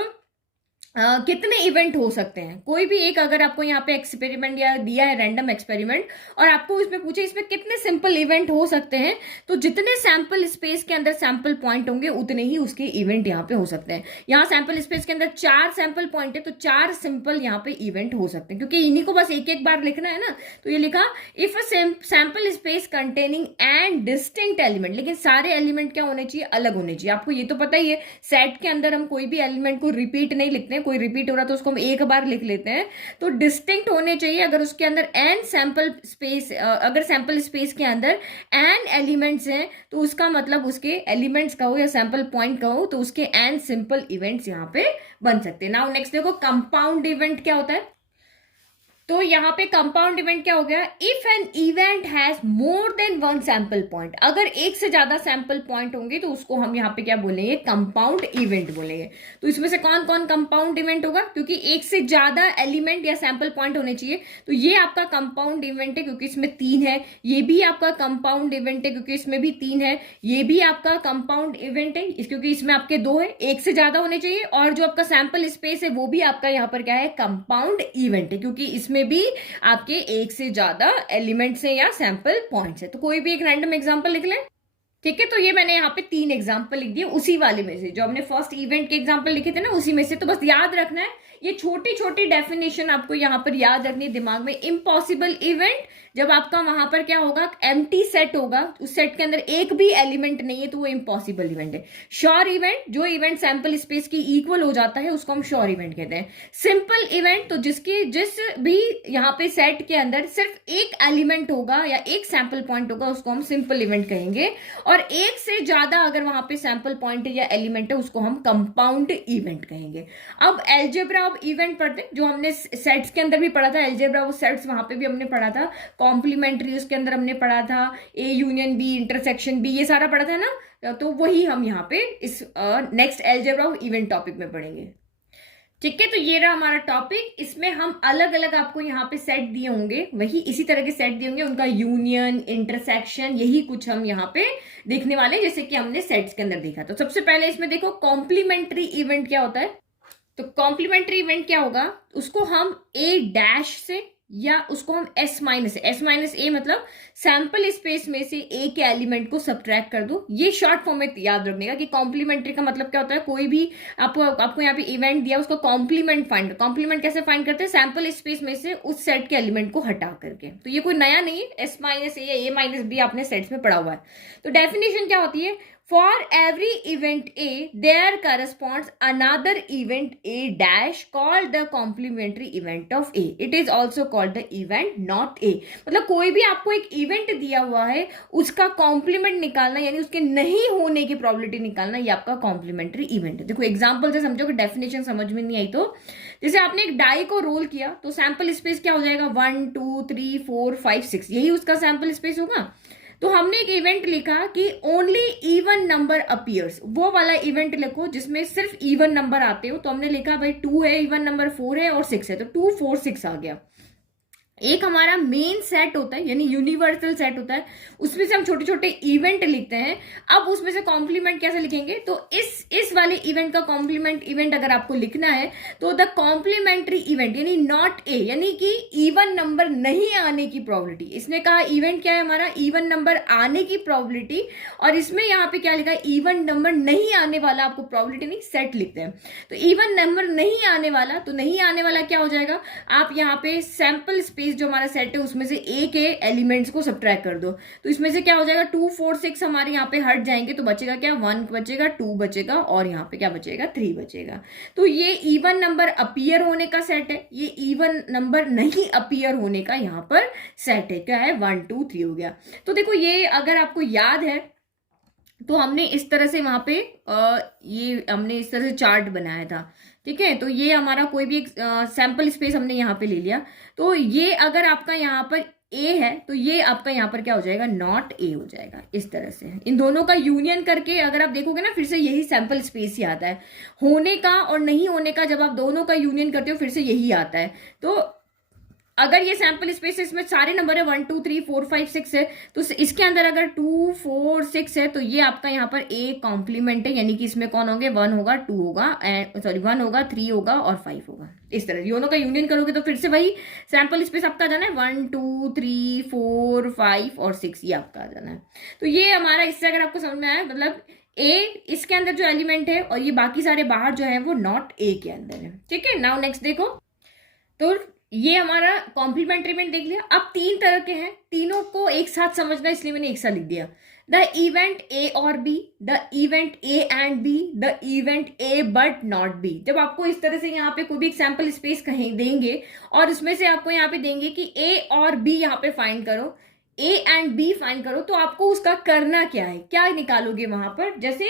कितने इवेंट हो सकते हैं। कोई भी एक अगर आपको यहाँ पे एक्सपेरिमेंट या दिया है रैंडम एक्सपेरिमेंट और आपको इसमें पूछे इसमें कितने सिंपल इवेंट हो सकते हैं, तो जितने सैंपल स्पेस के अंदर सैंपल पॉइंट होंगे उतने ही उसके इवेंट यहाँ पे हो सकते हैं। यहाँ सैंपल स्पेस के अंदर 4 सैंपल पॉइंट है तो 4 सिंपल यहाँ पे इवेंट हो सकते हैं, क्योंकि इन्हीं को बस एक एक बार लिखना है ना। तो ये लिखा if a sample space containing and distinct element, लेकिन सारे एलिमेंट क्या होने चाहिए, अलग होने चाहिए। आपको ये तो पता ही है सेट के अंदर हम कोई भी एलिमेंट को रिपीट नहीं लिखते हैं, कोई रिपीट हो रहा तो उसको हम एक बार लिख लेते हैं। तो डिस्टिंक्ट होने चाहिए। अगर उसके अंदर एन सैंपल स्पेस, अगर सैंपल स्पेस के अंदर एन एलिमेंट्स हैं तो उसका मतलब उसके एलिमेंट्स कहो या सैंपल पॉइंट कहो तो उसके एन सिंपल इवेंट्स यहाँ पे बन सकते हैं। नाउ नेक्स्ट देखो कंपाउंड इवेंट क्या होता है। तो यहाँ पे कंपाउंड इवेंट क्या हो गया, if an event has more than one sample point, अगर एक से ज्यादा सैंपल पॉइंट होंगे तो उसको हम यहाँ पे क्या बोलेंगे, कंपाउंड इवेंट बोलेंगे। तो इसमें से कौन कौन कंपाउंड इवेंट होगा, क्योंकि एक से ज्यादा एलिमेंट या सैंपल पॉइंट होने चाहिए, तो ये आपका कंपाउंड इवेंट है क्योंकि इसमें 3 है। ये भी आपका कंपाउंड इवेंट है क्योंकि इसमें भी 3 है। ये भी आपका कंपाउंड इवेंट है क्योंकि इसमें आपके 2 है, एक से ज्यादा होने चाहिए। और जो आपका सैंपल स्पेस है वो भी आपका यहाँ पर क्या है, कंपाउंड इवेंट है, क्योंकि इसमें भी आपके एक से ज्यादा एलिमेंट्स हैं या सैंपल पॉइंट्स है। तो कोई भी एक रैंडम एग्जांपल लिख लें। ठीक है, तो ये मैंने यहाँ पे 3 एग्जांपल लिख दिए उसी वाले में से, जो हमने फर्स्ट इवेंट के एग्जांपल लिखे थे ना उसी में से। तो बस याद रखना है ये छोटी छोटी डेफिनेशन आपको यहाँ पर याद रखनी है दिमाग में। इम्पॉसिबल इवेंट जब आपका वहां पर क्या होगा, एम्प्टी सेट होगा, उस सेट के अंदर एक भी एलिमेंट नहीं है तो वो इम्पॉसिबल इवेंट है। श्योर इवेंट, जो इवेंट सैंपल स्पेस की इक्वल हो जाता है उसको हम श्योर इवेंट कहते हैं। सिंपल इवेंट, तो जिस भी यहाँ पे सेट के अंदर सिर्फ एक एलिमेंट होगा या एक सैंपल पॉइंट होगा उसको हम सिंपल इवेंट कहेंगे। और एक से ज्यादा अगर वहां पे सैंपल पॉइंट या एलिमेंट है उसको हम कंपाउंड इवेंट कहेंगे। अब एल्जेब्रा ऑफ इवेंट पढ़ते हैं, जो हमने सेट्स के अंदर भी पढ़ा था, एल्जेब्रा ऑफ सेट्स वहां पे भी हमने पढ़ा था। कॉम्प्लीमेंट्री उसके अंदर हमने पढ़ा था, A union B, intersection B, ये सारा पढ़ा था ना। तो वही हम यहाँ पे इस next algebra of event topic में पढ़ेंगे। ठीक है, तो ये रहा हमारा टॉपिक। इसमें हम अलग अलग आपको यहाँ पे सेट दिए होंगे, वही इसी तरह के सेट दिए होंगे, उनका यूनियन, इंटरसेक्शन, यही कुछ हम यहाँ पे देखने वाले हैं, जैसे कि हमने सेट्स के अंदर देखा। तो सबसे पहले इसमें देखो कॉम्प्लीमेंट्री इवेंट क्या होता है। तो कॉम्प्लीमेंट्री इवेंट क्या होगा, उसको हम ए डैश से या उसको हम एस माइनस ए मतलब सैंपल स्पेस में से ए के एलिमेंट को सब्ट्रैक्ट कर दो। ये शॉर्ट फॉर्म में याद रखने का कि कॉम्प्लीमेंट्री का मतलब क्या होता है, कोई भी आपको यहाँ पे इवेंट दिया उसका कॉम्प्लीमेंट कैसे फाइंड करते हैं, सैंपल स्पेस में से उस सेट के एलिमेंट को हटा करके। तो ये कोई नया नहीं है, एस माइनस ए या ए माइनस बी आपने सेट्स में पढ़ा हुआ है। तो डेफिनेशन क्या होती है, for every event A there corresponds another event A dash called the complementary event of A. It is also called the event not A. मतलब कोई भी आपको एक इवेंट दिया हुआ है उसका कॉम्प्लीमेंट निकालना यानी उसके नहीं होने की प्रोबेबिलिटी निकालना, ये आपका कॉम्प्लीमेंट्री इवेंट है। देखो एग्जांपल से समझो कि डेफिनेशन समझ में नहीं आई तो, जैसे आपने एक डाई को रोल किया तो सैंपल स्पेस क्या हो जाएगा, 1 2 3 4 5 6, यही उसका सैंपल स्पेस होगा। तो हमने एक इवेंट लिखा कि ओनली इवन नंबर अपीयर्स, वो वाला इवेंट लिखो जिसमें सिर्फ इवन नंबर आते हो। तो हमने लिखा भाई 2 है, इवन नंबर 4 है और 6 है, तो 2 4 6 आ गया। एक हमारा मेन सेट होता है यानी यूनिवर्सल सेट होता है, उसमें से हम छोटे छोटे इवेंट लिखते हैं। अब उसमें से कॉम्प्लीमेंट कैसे लिखेंगे, तो इस वाले इवेंट का कॉम्प्लीमेंट इवेंट अगर आपको लिखना है तो द कॉम्प्लीमेंट्री इवेंट यानी नॉट ए, यानी कि इवन नंबर नहीं आने की प्रोबेबिलिटी। इसने कहा इवेंट क्या है हमारा, इवन नंबर आने की प्रोबेबिलिटी, और इसमें यहाँ पे क्या लिखा, इवन नंबर नहीं आने वाला, आपको प्रोबेबिलिटी नहीं सेट लिखते हैं। तो इवन नंबर नहीं आने वाला, तो नहीं आने वाला क्या हो जाएगा, आप यहाँ पे सैंपल स्पेस जो हमारा सेट है उसमें से ए के एलिमेंट्स को सब्ट्रैक्ट कर दो। तो इसमें से क्या हो जाएगा, 2 4 6 हमारे यहाँ पे हट जाएंगे, तो बचेगा क्या, 1 बचेगा, 2 बचेगा और यहाँ पे क्या बचेगा, 3 बचेगा। तो ये इवन नंबर अपीयर होने का सेट है, ये इवन नंबर नहीं अपीयर होने का यहाँ पर सेट है। क्या है, 1 2 3 हो गया। तो देखो ये अगर आपको याद है तो हमने इस तरह से वहां पे ये हमने इस तरह से चार्ट बनाया था। ठीक है, तो ये हमारा कोई भी एक सैंपल स्पेस हमने यहाँ पे ले लिया। तो ये अगर आपका यहाँ पर ए है तो ये आपका यहाँ पर क्या हो जाएगा, नॉट ए हो जाएगा। इस तरह से इन दोनों का यूनियन करके अगर आप देखोगे ना फिर से यही सैंपल स्पेस ही आता है। होने का और नहीं होने का जब आप दोनों का यूनियन करते हो फिर से यही आता है। तो अगर ये सैंपल स्पेस है, इसमें सारे नंबर है 1 2 3 4 5 6 है, तो इसके अंदर अगर 2 4 6 है तो ये आपका यहाँ पर ए कॉम्प्लीमेंट है, यानी कि इसमें कौन होंगे, 1 होगा, 2 होगा, सॉरी 1 होगा, 3 होगा और 5 होगा। इस तरह दोनों का यूनियन करोगे तो फिर से वही सैंपल स्पेस आपका आ जाना है 1 2 3 4 5 और 6, ये आपका आ जाना है। तो ये हमारा, इससे अगर आपको समझ में आया, मतलब ए इसके अंदर जो एलिमेंट है और ये बाकी सारे बाहर जो है वो नॉट ए के अंदर है। ठीक है, नाउ नेक्स्ट देखो, तो ये हमारा कॉम्प्लीमेंट्री देख लिया। अब तीन तरह के हैं, तीनों को एक साथ समझना, इसलिए मैंने एक साथ लिख दिया। द इवेंट ए और B, the event A and B, the event A but not B. जब आपको इस तरह से यहाँ पे कोई भी एग्जाम्पल स्पेस कहीं देंगे और उसमें से आपको यहाँ पे देंगे कि ए और बी यहाँ पे फाइंड करो, ए एंड बी फाइंड करो, तो आपको उसका करना क्या है, क्या निकालोगे वहां पर। जैसे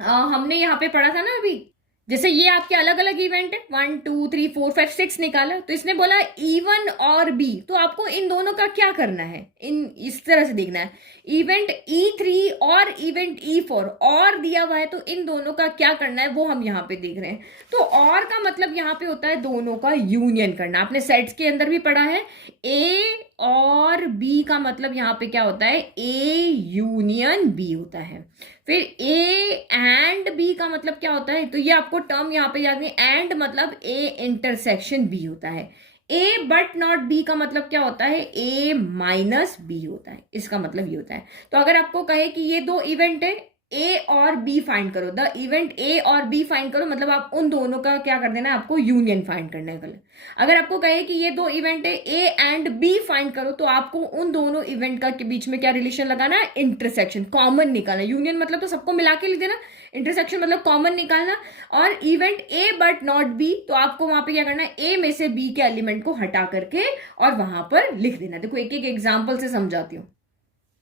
हमने यहाँ पे पढ़ा था ना अभी, जैसे ये आपके अलग अलग इवेंट है, 1 2 3 4 5 6 निकाला, तो इसने बोला E1 और B, तो आपको इन दोनों का क्या करना है, इन इस तरह से देखना है। इवेंट E3 और इवेंट E4 और दिया हुआ है, तो इन दोनों का क्या करना है वो हम यहाँ पे देख रहे हैं। तो और का मतलब यहाँ पे होता है दोनों का यूनियन करना। आपने सेट्स के अंदर भी पढ़ा है, A और B का मतलब यहाँ पे क्या होता है, A यूनियन B होता है। फिर ए एंड बी का मतलब क्या होता है, तो ये आपको टर्म यहाँ पे याद नहीं, एंड मतलब ए इंटरसेक्शन बी होता है। ए बट नॉट बी का मतलब क्या होता है, ए माइनस बी होता है, इसका मतलब ये होता है। तो अगर आपको कहे कि ये दो इवेंट है, ए और बी फाइंड करो, द इवेंट ए और बी फाइंड करो, मतलब आप उन दोनों का क्या कर देना है, आपको यूनियन फाइंड करना है। अगर आपको कहे कि ये दो इवेंट है, ए एंड बी फाइंड करो, तो आपको उन दोनों इवेंट का के बीच में क्या रिलेशन लगाना है, इंटरसेक्शन, कॉमन निकालना। यूनियन मतलब तो सबको मिला के लिख देना, इंटरसेक्शन मतलब कॉमन निकालना। और event A but not B, तो आपको वहां पे क्या करना है, ए में से बी के एलिमेंट को हटा करके और वहां पर लिख देना। देखो एक एक एग्जाम्पल से समझाती हूँ।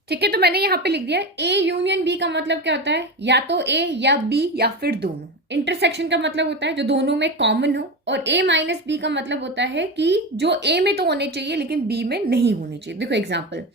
ठीक है, तो मैंने यहाँ पे लिख दिया ए यूनियन बी का मतलब क्या होता है, या तो ए या बी या फिर दोनों। इंटरसेक्शन का मतलब होता है जो दोनों में कॉमन हो, और ए माइनस बी का मतलब होता है कि जो ए में तो होने चाहिए लेकिन बी में नहीं होने चाहिए। देखो एग्जाम्पल,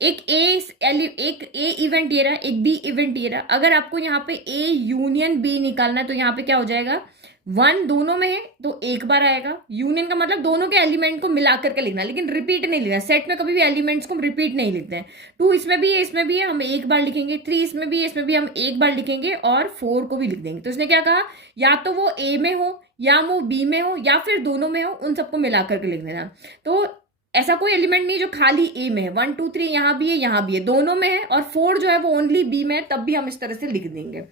एक ए इवेंट ये रहा, एक बी इवेंट ये रहा। अगर आपको यहाँ पे ए यूनियन बी निकालना है तो यहाँ पे क्या हो जाएगा, 1 दोनों में है तो एक बार आएगा। यूनियन का मतलब दोनों के एलिमेंट को मिला करके लिखना, लेकिन रिपीट नहीं लिखना। सेट में कभी भी एलिमेंट्स को हम रिपीट नहीं लिखते हैं। 2 इसमें भी है, इसमें भी है, हम एक बार लिखेंगे। 3 इसमें भी है, इसमें भी हम एक बार लिखेंगे, और 4 को भी लिख देंगे। तो इसने क्या कहा, या तो वो ए में हो, या वो बी में हो, या फिर दोनों में हो, उन सबको मिला करके लिख देना। तो ऐसा कोई एलिमेंट नहीं जो खाली ए में है, 1 2 3 यहाँ भी है, यहाँ भी है, दोनों में है, और 4 जो है वो ओनली बी में है, तब भी हम इस तरह से लिख देंगे।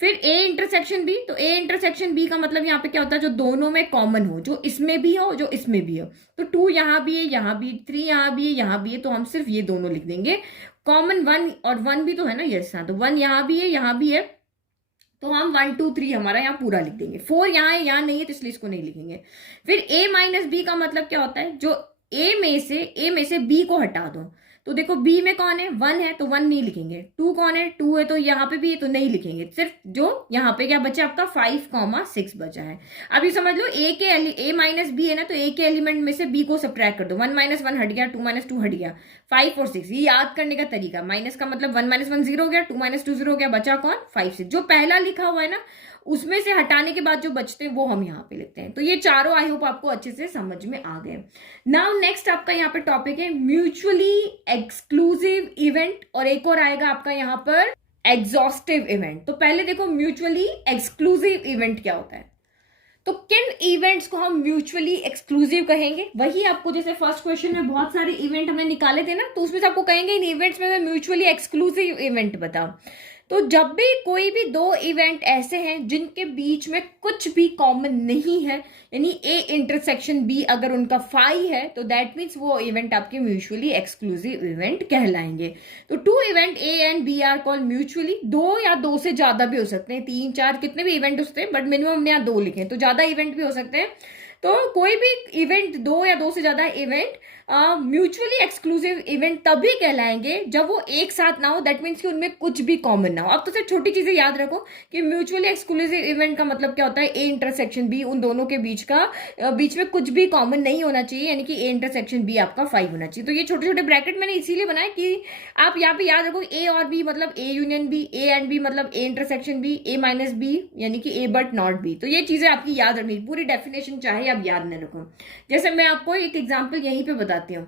फिर ए इंटरसेक्शन बी, तो ए इंटरसेक्शन बी का मतलब यहाँ पे क्या होता है, जो दोनों में कॉमन हो, जो इसमें भी हो जो इसमें भी हो। तो 2 यहाँ भी है, यहाँ भी, 3 यहाँ भी है, यहाँ भी है, तो हम सिर्फ ये दोनों लिख देंगे। कॉमन 1 और 1 भी तो है ना, यस हाँ, तो 1 यहाँ भी है, यहाँ भी है, तो हम 1 2 3 हमारा यहाँ पूरा लिख देंगे। 4 यहाँ है, यहाँ नहीं है, तो इसलिए इसको नहीं लिखेंगे। फिर ए माइनस बी का मतलब क्या होता है, जो ए में से बी को हटा दो। तो देखो बी में कौन है, 1 है, तो 1 नहीं लिखेंगे। 2 कौन है, 2 है, तो यहाँ पे भी है, तो नहीं लिखेंगे। सिर्फ जो यहाँ पे क्या बचा आपका 5, 6 बचा है। अभी समझ लो ए माइनस बी है ना, तो ए के एलिमेंट में से बी को सब्ट्रैक्ट कर दो। 1 - 1 हट गया, 2 - 2 हट गया, 5 और 6। ये याद करने का तरीका, माइनस का मतलब 1 - 1 0 हो गया, 2 - 2 0 हो गया, बचा कौन, 5 6। जो पहला लिखा हुआ है ना, उसमें से हटाने के बाद जो बचते हैं वो हम यहाँ पे लिखते हैं। तो ये चारों आई होप आपको अच्छे से समझ में आ गए। नाउ नेक्स्ट आपका यहाँ पे टॉपिक है म्यूचुअली एक्सक्लूसिव इवेंट, और एक और आएगा आपका यहाँ पर एग्जॉस्टिव इवेंट। तो पहले देखो म्यूचुअली एक्सक्लूसिव इवेंट क्या होता है। तो किन इवेंट्स को हम म्यूचुअली एक्सक्लूसिव कहेंगे, वही आपको जैसे फर्स्ट क्वेश्चन में बहुत सारे इवेंट हमने निकाले थे ना, तो उसमें से आपको कहेंगे इन इवेंट्स में म्यूचुअली एक्सक्लूसिव इवेंट बताओ। तो जब भी कोई भी दो इवेंट ऐसे हैं जिनके बीच में कुछ भी कॉमन नहीं है, यानी ए इंटरसेक्शन बी अगर उनका फाई है, तो दैट मीन्स वो इवेंट आपके म्यूचुअली एक्सक्लूसिव इवेंट कहलाएंगे। तो 2 event A and B are called mutually, 2 या 2 से ज्यादा भी हो सकते हैं, 3 4 कितने भी इवेंट हो सकते हैं, बट मिनिमम यहाँ 2 लिखे, तो ज्यादा इवेंट भी हो सकते हैं। तो कोई भी इवेंट, 2 या 2 से ज्यादा इवेंट म्यूचुअली एक्सक्लूसिव इवेंट तभी कहलाएंगे जब वो एक साथ ना हो, दैट मीन्स कि उनमें कुछ भी कॉमन ना हो। अब तो सिर्फ छोटी चीजें याद रखो कि म्यूचुअली एक्सक्लूसिव इवेंट का मतलब क्या होता है, ए इंटरसेक्शन बी, उन दोनों के बीच में कुछ भी कॉमन नहीं होना चाहिए, यानी कि ए इंटरसेक्शन बी आपका 5 होना चाहिए। तो ये छोटे छोटे ब्रैकेट मैंने इसीलिए बनाए कि आप यहाँ पे याद रखो ए और बी मतलब A union B, A and B मतलब A intersection B, A minus B यानी कि ए बट नॉट बी। तो ये चीजें आपकी याद रखनी, पूरी डेफिनेशन चाहे आप याद न रखो। जैसे मैं आपको एक एग्जाम्पल यहीं पे बताती हूँ।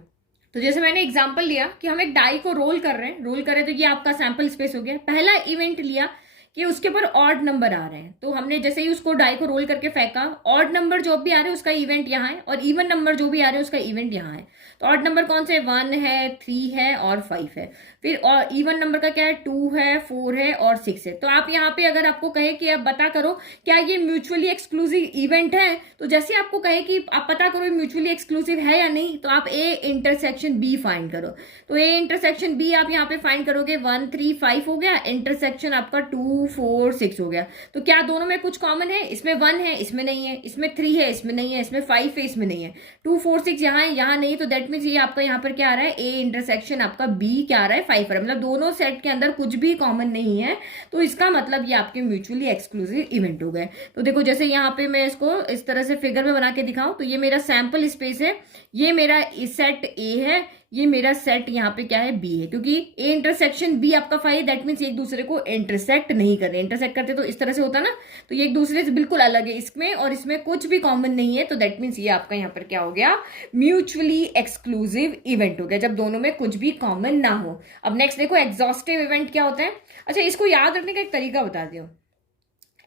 तो जैसे मैंने एग्जाम्पल लिया कि हम एक डाई को रोल कर रहे हैं, तो ये आपका सैंपल स्पेस हो गया। पहला इवेंट लिया कि उसके ऊपर ऑड नंबर आ रहे हैं, तो हमने जैसे ही उसको डाई को रोल करके फेंका, ऑड नंबर जो भी आ रहे हैं उसका इवेंट यहाँ है, और इवन नंबर जो भी आ रहे हैं उसका इवेंट यहाँ है। तो ऑड नंबर कौन से? 1 है, 3 है और 5 है। फिर और इवन नंबर का क्या है? 2 है, 4 है और 6 है। तो आप यहाँ पे अगर आपको कहे कि आप पता करो क्या ये म्यूचुअली एक्सक्लूसिव इवेंट है, तो जैसे आपको कहे कि आप पता करो म्यूचुअली एक्सक्लूसिव है या नहीं, तो आप ए इंटरसेक्शन बी फाइंड करो। तो ए इंटरसेक्शन बी आप यहाँ पे फाइंड करोगे, 1 3 5 हो गया, इंटरसेक्शन आपका 2 4 6 हो गया। तो क्या दोनों में कुछ कॉमन है? इसमें 1 है, इसमें नहीं है, इसमें 3 है, इसमें नहीं है, इसमें 5 है, इसमें नहीं है, 2 4 6 यहाँ है, यहाँ नहीं। तो दैट मीन्स ये आपका यहाँ पर क्या आ रहा है? ए इंटरसेक्शन आपका बी क्या आ रहा है? 5 आ रहा है। मतलब दोनों सेट के अंदर कुछ भी कॉमन नहीं है, तो इसका मतलब ये आपके म्यूचुअली एक्सक्लूसिव इवेंट हो गए। तो देखो जैसे यहाँ पे मैं इसको इस तरह से फिगर में बना के दिखाऊं, तो ये मेरा सैंपल स्पेस है, ये मेरा सेट ए है, ये मेरा सेट यहाँ पे क्या है? बी है। क्योंकि ए इंटरसेक्शन बी आपका 5, दैट मीन्स एक दूसरे को इंटरसेक्ट नहीं कर रहे। इंटरसेक्ट करते तो इस तरह से होता ना, तो ये एक दूसरे से बिल्कुल अलग है, इसमें और इसमें कुछ भी कॉमन नहीं है। तो दैट मीन्स ये आपका यहाँ पर क्या हो गया? म्यूचुअली एक्सक्लूसिव इवेंट हो गया, जब दोनों में कुछ भी कॉमन ना हो। अब नेक्स्ट देखो एक्सॉस्टिव इवेंट क्या होता है। अच्छा, इसको याद रखने का एक तरीका बता दूं।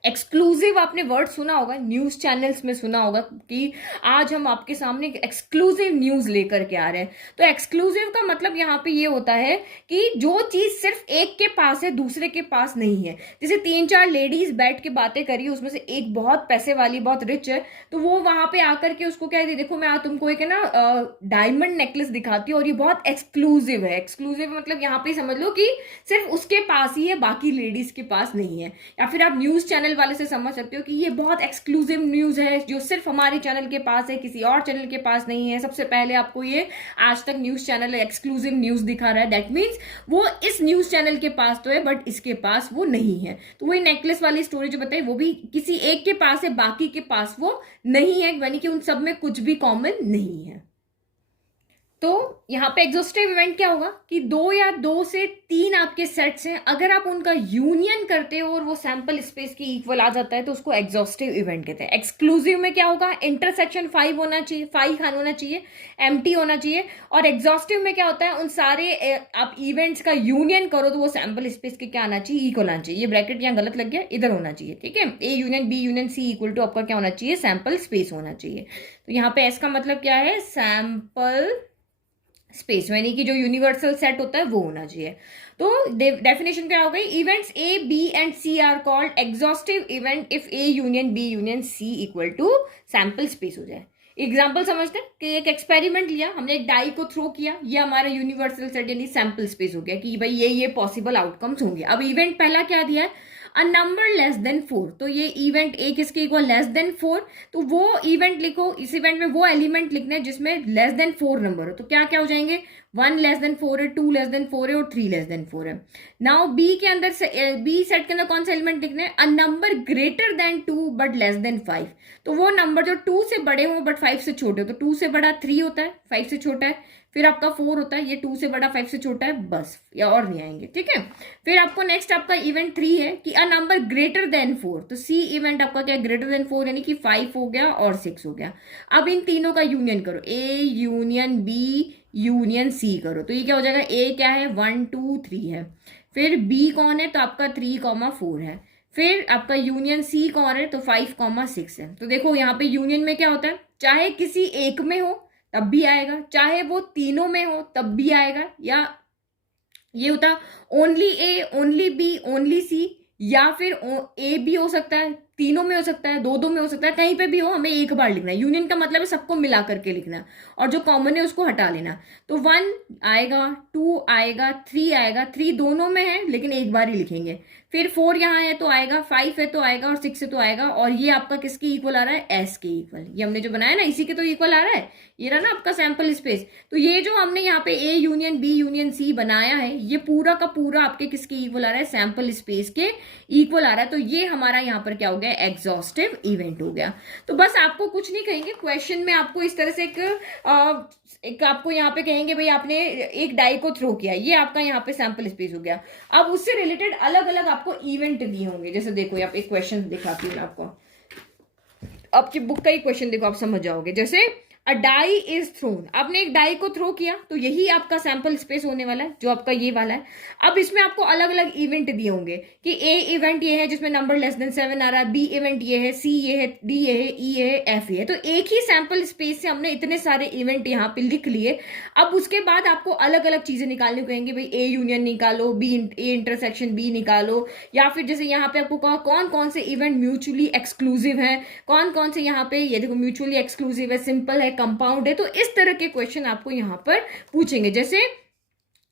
एक्सक्लूसिव आपने वर्ड सुना होगा, न्यूज चैनल्स में सुना होगा कि आज हम आपके सामने एक्सक्लूसिव न्यूज लेकर के आ रहे हैं। तो एक्सक्लूसिव का मतलब यहाँ पे ये होता है कि जो चीज सिर्फ एक के पास है, दूसरे के पास नहीं है। जैसे 3-4 लेडीज बैठ के बातें करी, उसमें से एक बहुत पैसे वाली, बहुत रिच है, तो वो वहां पे आकर के उसको क्या है, देखो मैं तुमको एक है ना डायमंड नेकलेस दिखाती हूँ और ये बहुत एक्सक्लूसिव है। एक्सक्लूसिव मतलब यहाँ पे समझ लो कि सिर्फ उसके पास ही है, बाकी लेडीज के पास नहीं है। या फिर आप न्यूज चैनल वाले से समझ सकते हो कि ये बहुत एक्सक्लूसिव न्यूज है, जो सिर्फ हमारे चैनल के पास है, किसी और चैनल के पास नहीं है। सबसे पहले आपको ये आज तक न्यूज चैनल एक्सक्लूसिव न्यूज दिखा रहा है, दैट मीन्स वो इस न्यूज चैनल के पास तो है बट इसके पास वो नहीं है। तो वही नेकलेस वाली स्टोरी जो बताई, वो भी किसी एक के पास है, बाकी के पास वो नहीं है, यानी कि उन सब में कुछ भी कॉमन नहीं है। तो यहाँ पे एग्जॉस्टिव इवेंट क्या होगा कि 2 या 2 से 3 आपके सेट्स हैं, अगर आप उनका यूनियन करते हो और वो सैंपल स्पेस की इक्वल आ जाता है तो उसको एग्जॉस्टिव इवेंट कहते हैं। एक्सक्लूसिव में क्या होगा? इंटरसेक्शन 5 होना चाहिए, 5 होना चाहिए, एम्प्टी होना चाहिए। और एग्जॉस्टिव में क्या होता है? उन सारे आप इवेंट्स का यूनियन करो तो वो सैंपल स्पेस के क्या आना चाहिए? इक्वल आना चाहिए। ये ब्रैकेट यहाँ गलत लग गया, इधर होना चाहिए, ठीक है। A union B union C equal to आपका क्या होना चाहिए? सैंपल स्पेस होना चाहिए। तो यहाँ पे एस का मतलब क्या है? सैंपल स्पेस, यानी कि जो यूनिवर्सल सेट होता है वो होना चाहिए। तो डेफिनेशन क्या हो गई? Events A B and C are called exhaustive event if A union B union C equal to sample space हो जाए। एग्जाम्पल समझते हैं कि एक एक्सपेरिमेंट लिया हमने, एक डाई को थ्रो किया, ये हमारा यूनिवर्सल सेट यानी सैंपल स्पेस हो गया कि भाई ये पॉसिबल आउटकम्स होंगे। अब इवेंट पहला क्या दिया है? A number less than 4। तो ये इवेंट ए किसके इक्वल? Less than 4। तो वो इवेंट लिखो, इस इवेंट में वो एलिमेंट लिखने हैं जिसमें लेस देन 4 नंबर हो। तो क्या क्या हो जाएंगे? 1 लेस देन 4 है, 2 लेस देन 4 है और 3 लेस देन 4 है। नाउ बी के अंदर बी सेट के अंदर कौन सा एलिमेंट लिखना है? A number greater than 2 but less than 5। तो वो नंबर जो 2 से बड़े हो बट 5 से छोटे हो। तो 2 से बड़ा 3 होता है, 5 से छोटा है। फिर आपका 4 होता है, ये 2 से बड़ा 5 से छोटा है, बस, या और नहीं आएंगे, ठीक है। फिर आपको नेक्स्ट आपका इवेंट 3 है कि अ नंबर ग्रेटर देन 4। तो सी इवेंट आपका क्या? ग्रेटर देन 4 यानी कि 5 हो गया और 6 हो गया। अब इन तीनों का यूनियन करो, A union B union C करो। तो ये क्या हो जाएगा? ए क्या है? 1 2 3 है। फिर बी कौन है? तो आपका 3,4 है। फिर आपका यूनियन सी कौन है? तो 5,6 है। तो देखो यहाँ पे यूनियन में क्या होता है? चाहे किसी एक में हो तब भी आएगा, चाहे वो तीनों में हो तब भी आएगा, या ये होता only A only B only सी, या फिर ए भी हो सकता है, तीनों में हो सकता है, दो में हो सकता है, कहीं पे भी हो, हमें एक बार लिखना है। यूनियन का मतलब है सबको मिला करके लिखना और जो कॉमन है उसको हटा लेना। तो 1 आएगा, 2 आएगा, 3 आएगा, 3 दोनों में है लेकिन एक बार ही लिखेंगे। फिर 4 यहाँ है तो आएगा, 5 है तो आएगा और 6 है तो आएगा। और ये आपका किसके इक्वल आ रहा है? एस के इक्वल। ये हमने जो बनाया ना इसी के तो इक्वल आ रहा है, ये रहा ना आपका सैंपल स्पेस। तो ये जो हमने यहाँ पे A union B union C बनाया है, ये पूरा का पूरा आपके किसके इक्वल आ रहा है? सैंपल स्पेस के इक्वल आ रहा है। तो ये हमारा यहाँ पर क्या हो गया? एग्जॉस्टिव इवेंट हो गया। तो बस आपको कुछ नहीं कहेंगे, क्वेश्चन में आपको इस तरह से एक आपको यहाँ पे कहेंगे भाई आपने एक डाई को थ्रो किया, ये आपका यहाँ पे सैंपल स्पेस हो गया। अब उससे रिलेटेड अलग अलग आपको इवेंट दिए होंगे। जैसे देखो यहाँ पे एक क्वेश्चन दिखाती हूँ आपको। आपकी बुक का ही क्वेश्चन देखो, आप समझ जाओगे। जैसे अ डाई इज थ्रोन, आपने एक डाई को थ्रो किया, तो यही आपका सैंपल स्पेस होने वाला है, जो आपका ये वाला है। अब इसमें आपको अलग अलग इवेंट दिए होंगे कि ए इवेंट ये है जिसमें नंबर लेस देन 7 आ रहा है, बी इवेंट ये है, सी ये है, डी ये है, ई ये है, एफ ये है। तो एक ही सैंपल स्पेस से हमने इतने सारे इवेंट यहाँ पे लिख लिए। अब उसके बाद आपको अलग अलग चीजें निकालनी कहेंगे, भाई ए यूनियन निकालो, बी ए इंटरसेक्शन बी निकालो, या फिर जैसे यहाँ पे आपको कहा कौन कौन से इवेंट म्यूचुअली एक्सक्लूसिव है, कौन कौन से यहाँ पे, ये देखो म्यूचुअली एक्सक्लूसिव है, सिंपल है, कंपाउंड है। तो इस तरह के क्वेश्चन आपको यहाँ पर पूछेंगे। जैसे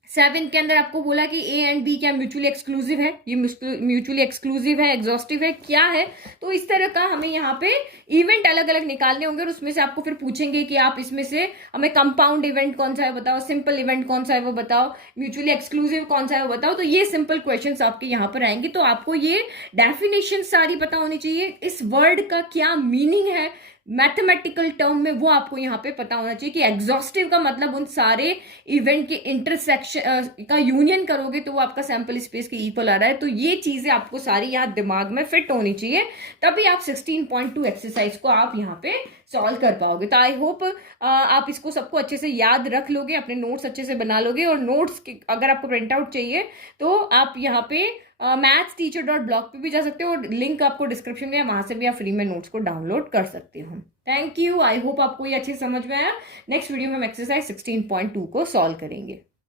7 के अंदर आपको बोला कि ए एंड बी क्या म्यूचुअली एक्सक्लूसिव है, ये म्यूचुअली एक्सक्लूसिव है, एग्जॉस्टिव है, क्या है। तो इस तरह का हमें यहाँ पे इवेंट अलग अलग निकालने होंगे, और उसमें से आपको फिर पूछेंगे कि आप इसमें से हमें कंपाउंड इवेंट कौन सा है बताओ, सिंपल इवेंट कौन सा है वो बताओ, म्यूचुअली एक्सक्लूसिव कौन सा है वो बताओ। तो ये सिंपल क्वेश्चन आपके यहाँ पर आएंगे। तो आपको ये डेफिनेशन सारी पता होनी चाहिए, इस वर्ड का क्या मीनिंग है मैथमेटिकल टर्म में, वो आपको यहाँ पे पता होना चाहिए कि एग्जॉस्टिव का मतलब उन सारे इवेंट के इंटरसेक्शन का यूनियन करोगे तो वो आपका सैंपल स्पेस के इक्वल आ रहा है। तो ये चीजें आपको सारी यहाँ दिमाग में फिट होनी चाहिए, तभी आप 16.2 एक्सरसाइज को आप यहाँ पे सॉल्व कर पाओगे। तो आई होप आप इसको सबको अच्छे से याद रख लोगे, अपने नोट्स अच्छे से बना लोगे। और नोट्स अगर आपको प्रिंट आउट चाहिए तो आप यहाँ पे mathsteacher.blog पे भी जा सकते हो, और लिंक आपको डिस्क्रिप्शन में है, वहां से भी आप फ्री में नोट्स को डाउनलोड कर सकते हो। थैंक यू, आई होप आपको ये अच्छे समझ में आया। नेक्स्ट वीडियो में हम एक्सरसाइज 16.2 को सॉल्व करेंगे।